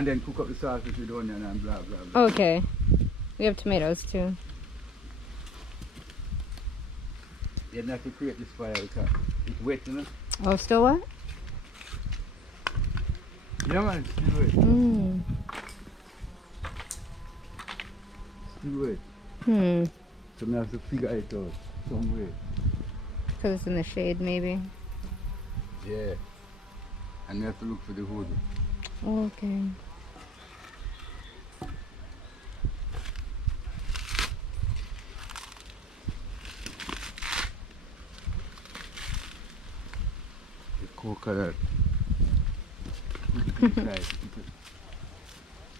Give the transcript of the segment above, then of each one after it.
And then cook up the sausage with onion and blah, blah, blah. Okay. We have tomatoes too. You have to create this fire because it's wet, you know? Oh, still what? Yeah, man, it's still wet. Mm. Still wet. So I have to figure it out some way. Because it's in the shade, maybe. Yeah. And you have to look for the hood. Okay. The coconut. Inside.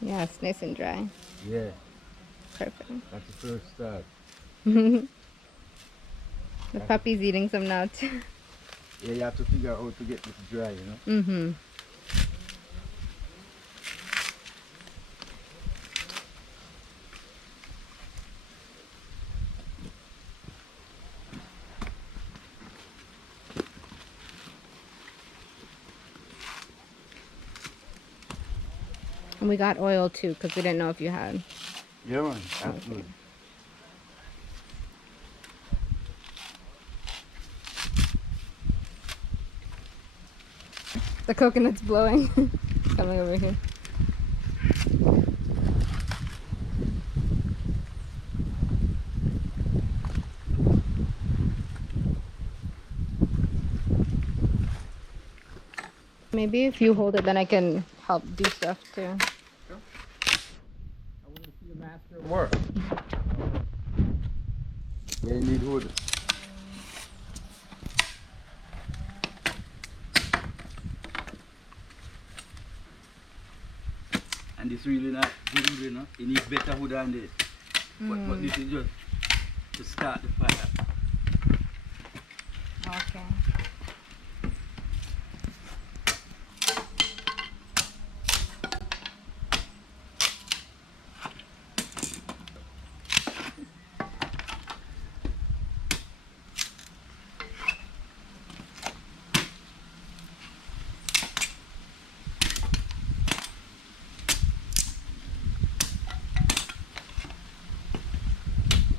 Yeah, it's nice and dry. Yeah, Perfect. that's the first start. The puppy's eating some now too. Yeah, you have to figure out how to get this dry, you know? Mm-hmm. And we got oil too, because we didn't know if you had. Yeah, man, that's good. The coconut's blowing. Coming over here. Maybe if you hold it, then I can help do stuff too. I want to see the master work. Yeah, you need wood. And it's really not good, you know? You need better wood than this. But this is just to start the fire. Okay.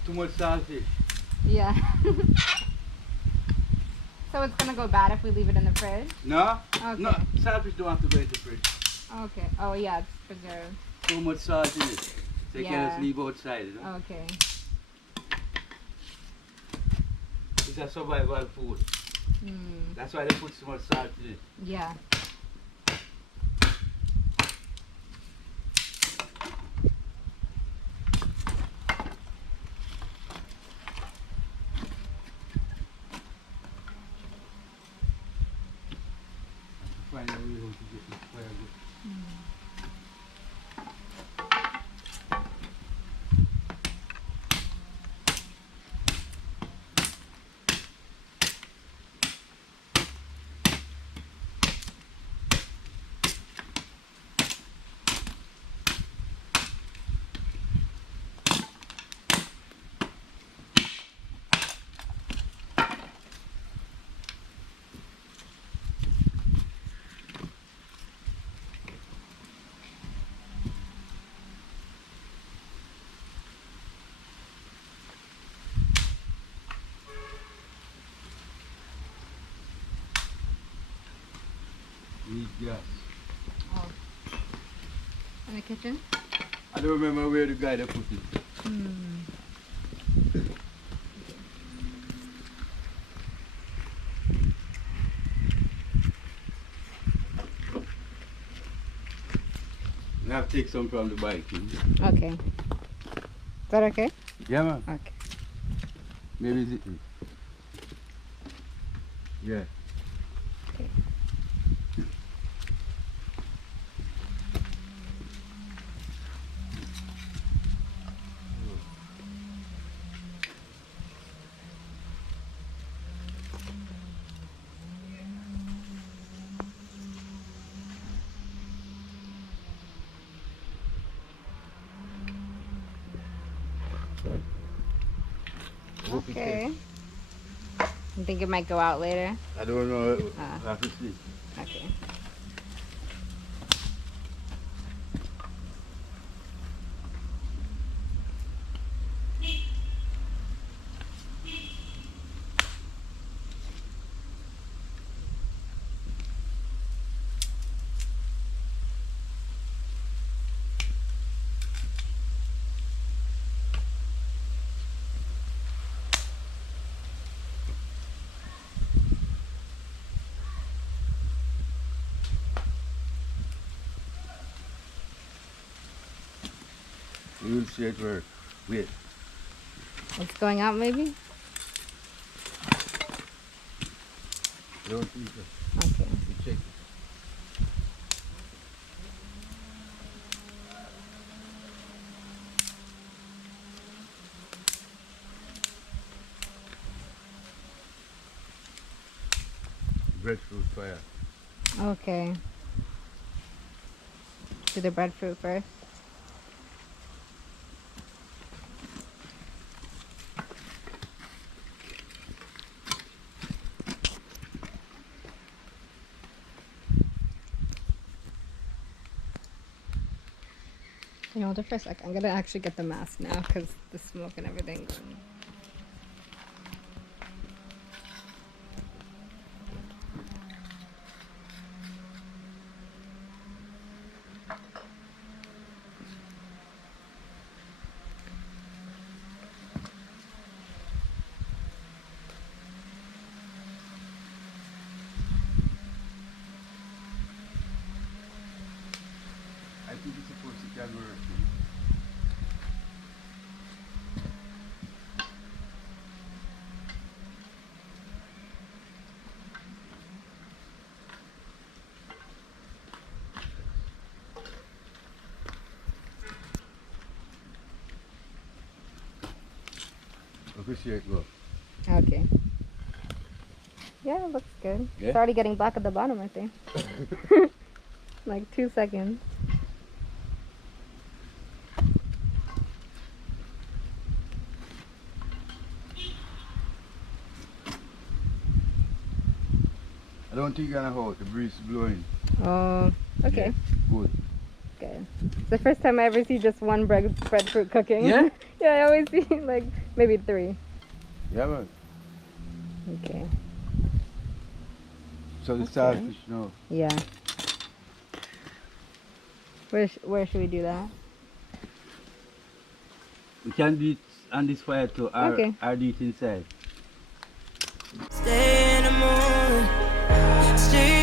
Too much sausage. Yeah. So it's gonna go bad if we leave it in the fridge? No? Okay. No, sausage don't have to go in the fridge. Okay. Oh yeah, it's preserved. Too much salt in it. So you can Yeah. just leave outside, you know? Okay. It's a survival food. That's why they put so much salt in it. Yeah. Find a way how to get this fire good. Need gas. Oh. In the kitchen? I don't remember where the guy that put it. I have to take some from the bike. Okay. Is that okay? Yeah, man. Okay. Maybe it's it. Yeah. Okay. Okay. You think it might go out later? I don't know. I have to see. Okay. We'll see it work. Wait. It's going out maybe? Don't think so. Okay. We check. Breadfruit fire. Okay. Do the breadfruit first. You know, hold it for a sec. I'm gonna actually get the mask now because the smoke and everything. I think it's supposed to can work. Appreciate go. Okay. Yeah, it looks good. Yeah? It's already getting black at the bottom, I think. Like 2 seconds. I don't think you're gonna hold the breeze is blowing. Oh, okay. Yeah, good. Good. It's the first time I ever see just one breadfruit cooking. Yeah? Yeah, I always see like maybe 3. Yeah, man. Okay. So the Okay. starfish now. Yeah. Where should we do that? We can do it on this fire too, or, Okay. or do it inside. Stay in the moon, stay